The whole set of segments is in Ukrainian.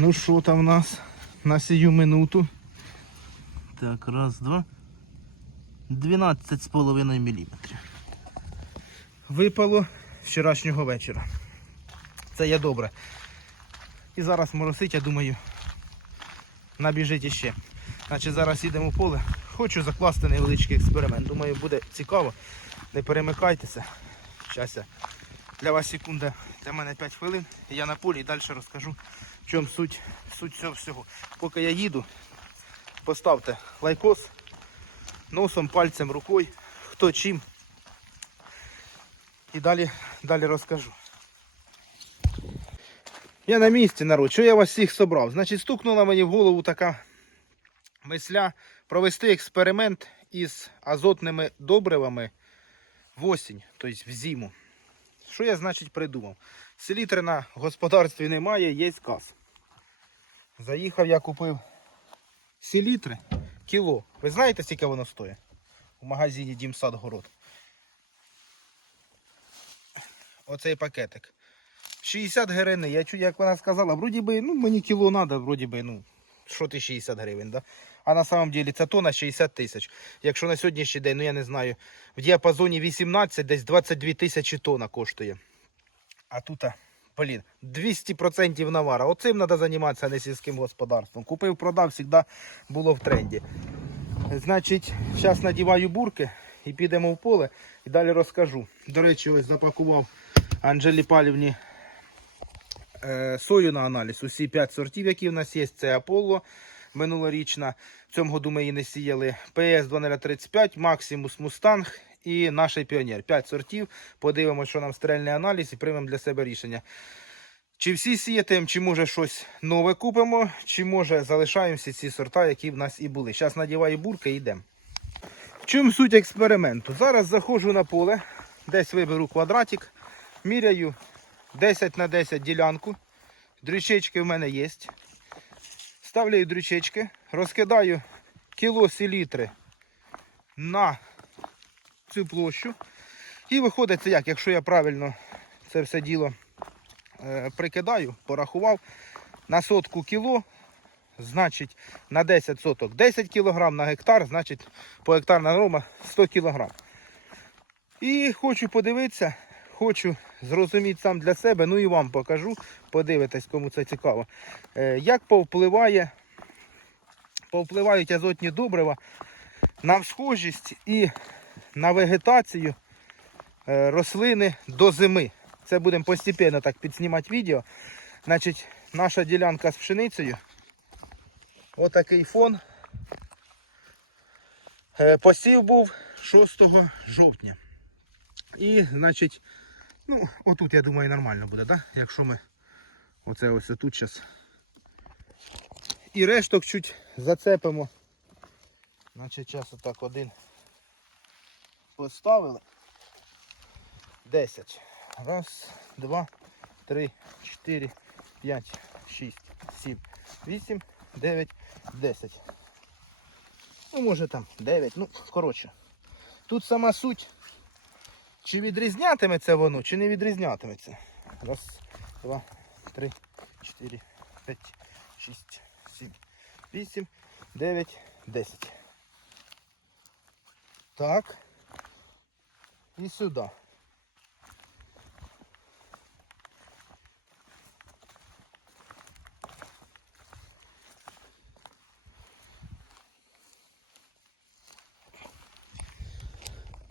Ну що там в нас на сію минуту? Так, раз, два. 12,5 мм. Випало вчорашнього вечора. Це є добре. І зараз моросить, я думаю, набіжить іще. Значить, зараз їдемо в поле. Хочу закласти невеличкий експеримент. Думаю, буде цікаво. Не перемикайтеся. Щас. Для вас секунда, для мене 5 хвилин. Я на полі і далі розкажу, в чому суть, суть цього всього. Поки я їду, поставте лайкос носом, пальцем, рукою, хто чим. І далі, далі розкажу. Я на місці, народ. Що я вас всіх собрав? Значить, стукнула мені в голову така мисля провести експеримент із азотними добривами в осінь, тобто в зиму. Що я, значить, придумав? Селітри на господарстві немає, є каз. Заїхав, я купив селітри кіло. Ви знаєте, скільки воно стоїть? У магазині Дім Сад Город. Оцей пакетик. 60 гривень. Я чую, як вона сказала, вроді би, ну мені кіло треба, вроді би, ну, що ти 60 гривень, да? А на самом деле це тона 60 тисяч. Якщо на сьогоднішній день, ну я не знаю, в діапазоні 18 десь 22 тисячі тонна коштує. А тут, а, блін, 200% навара. Оцим треба займатися, а не сільським господарством. Купив, продав, завжди було в тренді. Значить, зараз надіваю бурки і підемо в поле і далі розкажу. До речі, ось запакував Анжелі Палівні е, сою на аналіз. Усі 5 сортів, які в нас є, це Аполло минулорічна. В цьому году ми її не сіяли. ПС 2035, Максимус Мустанг і наш Піонер. 5 сортів. Подивимося, що нам стрельний аналіз і приймемо для себе рішення. Чи всі сіятимемо, чи може щось нове купимо, чи може залишаємося ці сорта, які в нас і були. Зараз надіваю бурки і йдемо. В чому суть експерименту? Зараз заходжу на поле, десь виберу квадратик, міряю 10 на 10 ділянку. Дрючечки в мене є. Ставляю дрючечки, розкидаю кіло селітри на цю площу. І виходить це як, якщо я правильно це все діло е, прикидаю, порахував на сотку кіло, значить на 10 соток 10 кг, на гектар, значить по гектарна норма 100 кг. І хочу подивитися, хочу зрозуміти сам для себе, ну і вам покажу, подивитесь, кому це цікаво. Е, Як повпливає, повпливають азотні добрива на всхожість і на вегетацію е, рослини до зими. Це будемо постійно так підснімати відео. Значить, наша ділянка з пшеницею. Отакий фон. Е, Посів був 6 жовтня. І, значить, ну, отут, я думаю, нормально буде, да? якщо ми оце ось тут зараз. І решток чуть зацепимо. Значить, час отак один поставили. 10. Раз, два, три, чотири, п'ять, шість, сім, вісім, дев'ять, десять. Ну, може там 9, ну, коротше. Тут сама суть. Чи відрізнятиметься воно, чи не відрізнятиметься. Раз, два, три, чотири, п'ять, шість, сім, вісім, дев'ять, десять. Так. І сюди.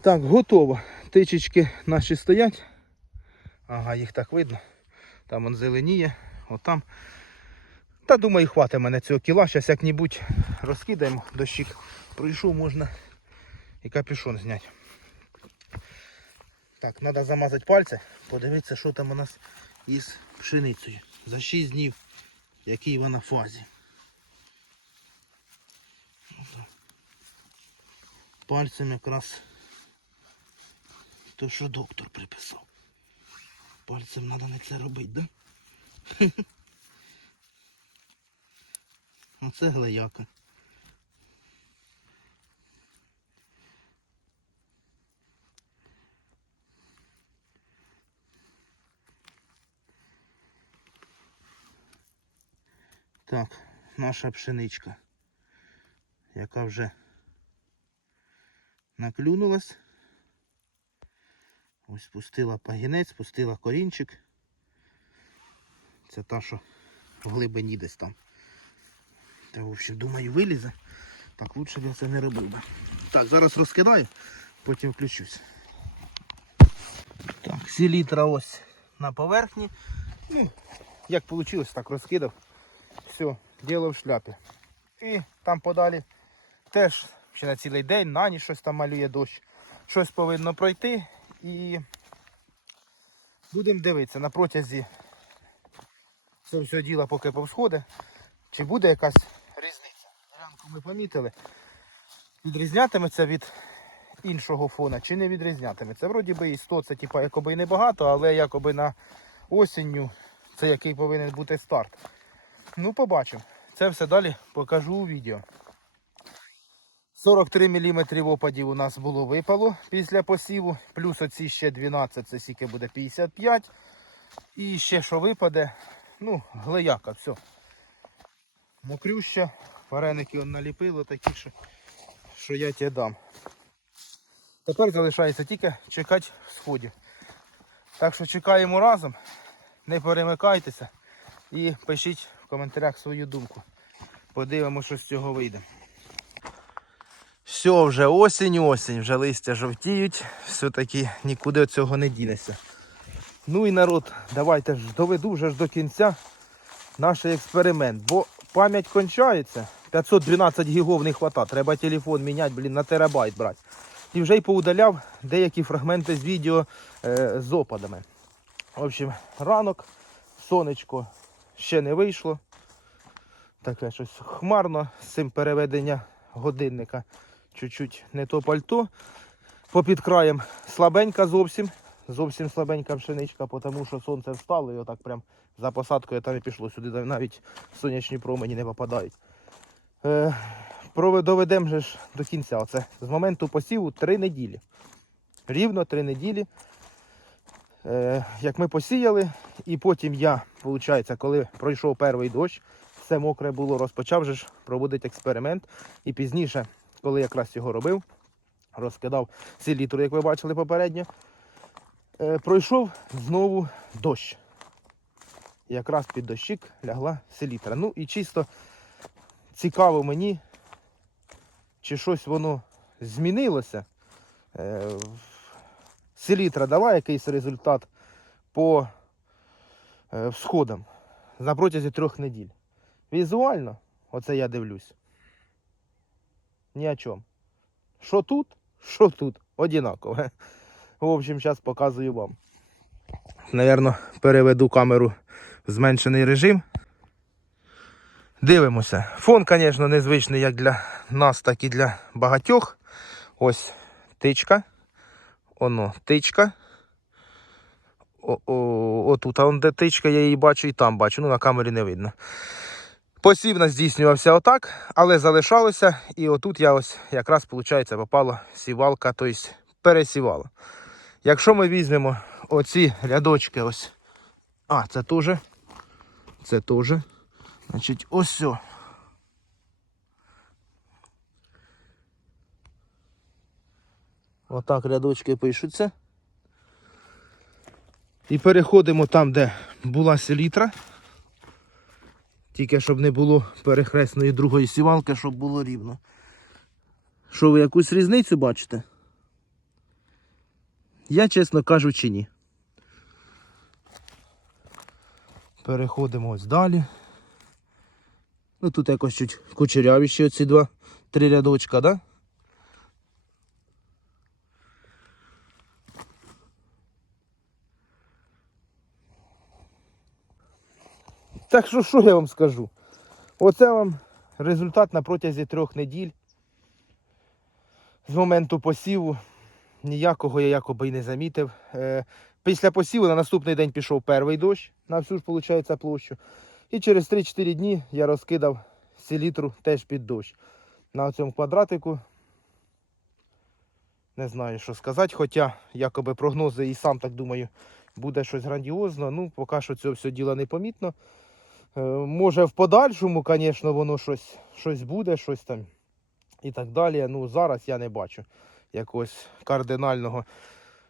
Так, готово. Тичечки наші стоять. Ага, їх так видно. Там он зеленіє, отам. Та думаю, хватить мене цього кіла. Зараз як-небудь розкидаємо, дощик пройшов, можна і капюшон зняти. Так, треба замазати пальці, подивитися, що там у нас із пшеницею. За 6 днів, в якій вона фазі. Пальцем якраз то, що доктор приписав. Пальцем треба не це робити, да? Оце глаяка. Так, наша пшеничка, яка вже наклюнулась. Ось пустила пагінець, пустила корінчик. Це та, що в глибині десь там. Та, в общем, думаю, вилізе. Так, лучше б я це не робив би. Так, зараз розкидаю, потім включусь. Так, селітра ось на поверхні. Ну, як вийшло, так розкидав. Все, діло в шляпі. І там подалі теж ще на цілий день, на ніч щось там малює дощ. Щось повинно пройти і будемо дивитися на протязі цього всього діла, поки повсходить, чи буде якась різниця. Ранку ми помітили. Відрізнятиметься від іншого фона чи не відрізнятиметься. Вроді би і 100 це типа якоби і небагато, але якоби на осінню це який повинен бути старт. Ну, побачимо. Це все далі покажу у відео. 43 мм опадів у нас було випало після посіву. Плюс оці ще 12, це скільки буде 55. І ще що випаде, ну, глеяка, все. Мокрюща, вареники он наліпило такі, що, що я тебе дам. Тепер залишається тільки чекати сходів. Так що чекаємо разом. Не перемикайтеся і пишіть в коментарях свою думку. Подивимося, що з цього вийде. Все, вже осінь, осінь, вже листя жовтіють, все-таки нікуди від цього не дінеться. Ну і народ, давайте ж доведу вже ж до кінця наш експеримент, бо пам'ять кончається. 512 гігов не хвата, треба телефон міняти, блін, на терабайт брати. І вже й поудаляв деякі фрагменти з відео е, з опадами. В общем, ранок, сонечко ще не вийшло. Таке щось хмарно з цим переведення годинника. Чуть-чуть не то пальто. Попід краєм слабенька зовсім. Зовсім слабенька пшеничка, тому що сонце встало і отак прям за посадкою там і пішло. Сюди навіть сонячні промені не попадають. Е, доведемо же ж до кінця. Оце з моменту посіву три неділі. Рівно три неділі. Е, як ми посіяли, і потім я, виходить, коли пройшов перший дощ, все мокре було, розпочав же ж проводити експеримент. І пізніше, коли якраз його робив, розкидав селітру, як ви бачили попередньо, е, пройшов знову дощ. Якраз під дощик лягла селітра. Ну і чисто цікаво мені, чи щось воно змінилося. Е, селітра дала якийсь результат по е, всходам на протязі трьох неділь. Візуально, оце я дивлюсь. Ні о чому. Що тут, що тут, одинаково. В общем, зараз показую вам. Навірно, переведу камеру в зменшений режим. Дивимося. Фон, звісно, незвичний як для нас, так і для багатьох. Ось тичка. Оно, тичка. О, о, отут, а он де тичка, я її бачу і там бачу, ну на камері не видно. Посів нас здійснювався отак, але залишалося. І отут я ось якраз, виходить, попала сівалка, тобто пересівала. Якщо ми візьмемо оці рядочки ось. А, це теж. Це теж. Значить, ось. Отак рядочки пишуться. І переходимо там, де була селітра. Тільки щоб не було перехресної другої сівалки, щоб було рівно. Що ви якусь різницю бачите? Я, чесно кажучи, ні. Переходимо ось далі. Ну тут якось чуть кучерявіші оці два, три рядочка, да? Так що що я вам скажу? Оце вам результат на протязі трьох неділь. З моменту посіву ніякого я якоби й не замітив. Е, Після посіву на наступний день пішов перший дощ на всю ж, виходить, площу. І через 3-4 дні я розкидав селітру теж під дощ. На цьому квадратику. Не знаю, що сказати, хоча якоби прогнози і сам так думаю, буде щось грандіозно. Ну, поки що цього все діло непомітно. Е, Може в подальшому, звісно, воно щось, щось буде, щось там і так далі. Ну, зараз я не бачу якогось кардинального.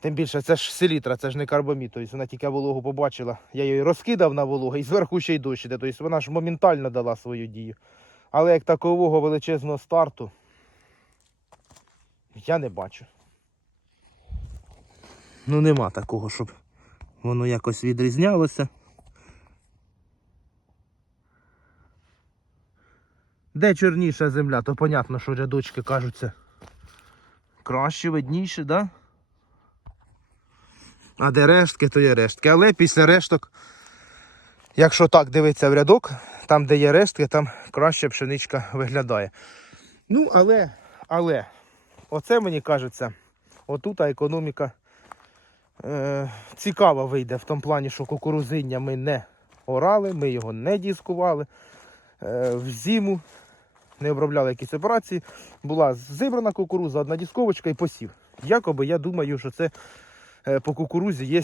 Тим більше це ж селітра, це ж не карбомід. Тобто вона тільки вологу побачила. Я її розкидав на вологу і зверху ще й дощ іде. Тобто вона ж моментально дала свою дію. Але як такового величезного старту я не бачу. Ну нема такого, щоб воно якось відрізнялося. Де чорніша земля, то понятно, що рядочки кажуться краще, видніше, да? А де рештки, то є рештки. Але після решток, якщо так дивитися в рядок, там, де є рештки, там краще пшеничка виглядає. Ну, але, але, оце мені кажеться, отут економіка е, цікава вийде в тому плані, що кукурузиння ми не орали, ми його не дискували. Е, в зиму не обробляли якісь операції. Була зібрана кукуруза, одна дисковочка і посів. Якоби я думаю, що це е, по кукурузі є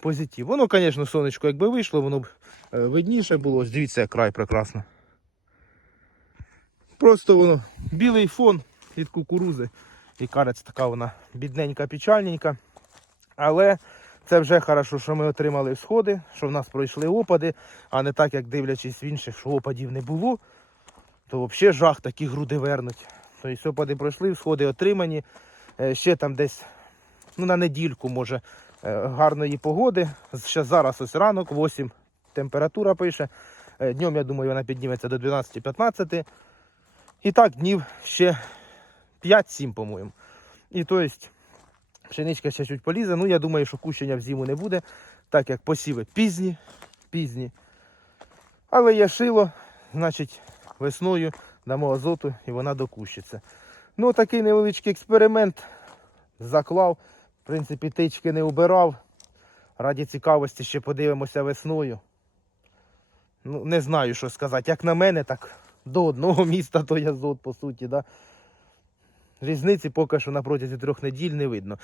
позитив. Воно, звісно, сонечко якби вийшло, воно б е, видніше було. Дивіться, край прекрасно. Просто воно білий фон від кукурузи. І карець така вона бідненька, печальненька. Але це вже хорошо, що ми отримали сходи, що в нас пройшли опади, а не так, як дивлячись в інших, що опадів не було, то взагалі жах такі груди вернуть. Тобто опади пройшли, сходи отримані. Е, Ще там десь ну, на недільку, може, е, гарної погоди. Ще зараз ось ранок, 8 температура пише. Е, Днем, я думаю, вона підніметься до 12-15. І так, днів ще 5-7, по-моєму. І то пшеничка ще чуть полізе. Ну, я думаю, що кущення в зиму не буде, так як посіви пізні, пізні. Але є шило, значить, весною дамо азоту і вона докущиться. Ну, такий невеличкий експеримент заклав. В принципі, тички не убирав. Раді цікавості ще подивимося весною. Ну, не знаю, що сказати. Як на мене, так до одного міста то азот, по суті. Да? Різниці поки що на протязі трьох неділь не видно.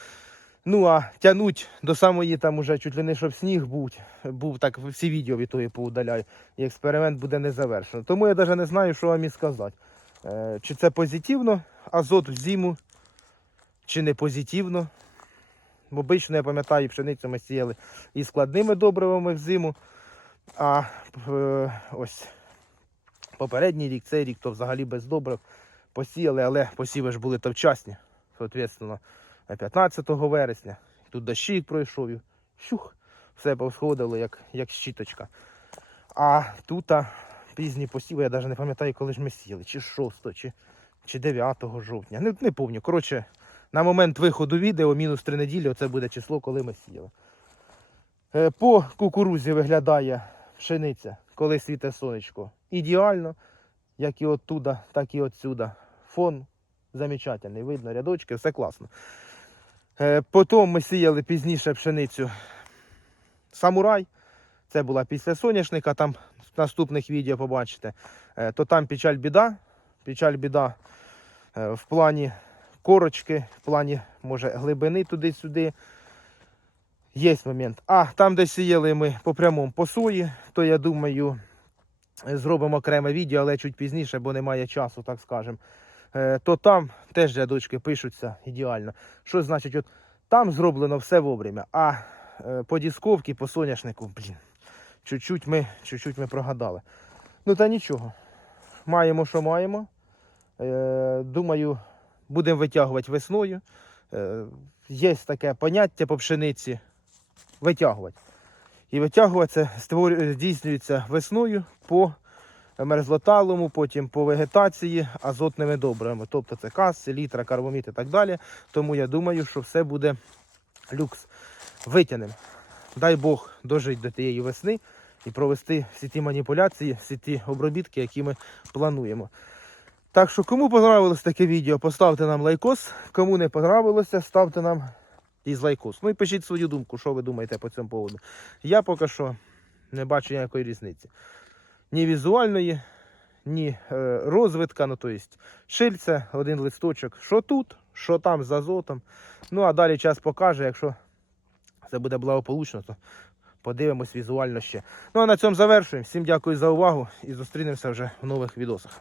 Ну а тянуть до самої там уже чуть ли не щоб сніг був, був так всі відео від тої поудаляю, і експеримент буде не завершено. Тому я навіть не знаю, що вам і сказати. Е, чи це позитивно, азот в зиму, чи не позитивно. Бо обично, я пам'ятаю, пшеницю ми сіяли і складними добривами в зиму. А е, ось попередній рік, цей рік, то взагалі без добрив посіяли, але посіви ж були то вчасні. Соответственно, 15 вересня. Тут дощик пройшов. і Щух, все повсходило, як, як щіточка. А тут пізні посіви, я навіть не пам'ятаю, коли ж ми сіяли, чи 6, чи, чи 9 жовтня. Не, не пам'ятаю. Коротше, на момент виходу відео, мінус 3 неділі, оце буде число, коли ми сіяли. Е, По кукурузі виглядає пшениця, коли світе сонечко. Ідеально, як і оттуда, так і отсюда. Фон замечательний, видно рядочки, все класно. Е, Потім ми сіяли пізніше пшеницю самурай. Це була після соняшника, там в наступних відео побачите. Е, То там печаль біда. Печаль біда е, в плані корочки, в плані, може, глибини туди-сюди. Є момент. А там, де сіяли ми по прямому по сої, то я думаю, зробимо окреме відео, але чуть пізніше, бо немає часу, так скажемо. Е, То там теж рядочки пишуться ідеально. Що значить, от там зроблено все вовремя, а е, по дісковці, по соняшнику, блін, чуть-чуть ми, чуть-чуть ми прогадали. Ну та нічого. Маємо, що маємо. Е, Думаю, будемо витягувати весною. Є таке поняття по пшениці витягувати. І витягувати це здійснюється весною по мерзлоталому, потім по вегетації азотними добривами. Тобто це каз, селітра, карбоміт і так далі. Тому я думаю, що все буде люкс. Витягнемо. Дай Бог дожити до тієї весни і провести всі ті маніпуляції, всі ті обробітки, які ми плануємо. Так що, кому понравилось таке відео, поставте нам лайкос. Кому не понравилося, ставте нам дізлайкос. Ну і пишіть свою думку, що ви думаєте по цьому поводу. Я поки що не бачу ніякої різниці. Ні візуальної, ні е, розвитка, ну то есть шильце, один листочок, що тут, що там з азотом. Ну а далі час покаже, якщо це буде благополучно, то подивимось візуально ще. Ну а на цьому завершуємо. Всім дякую за увагу і зустрінемося вже в нових відосах.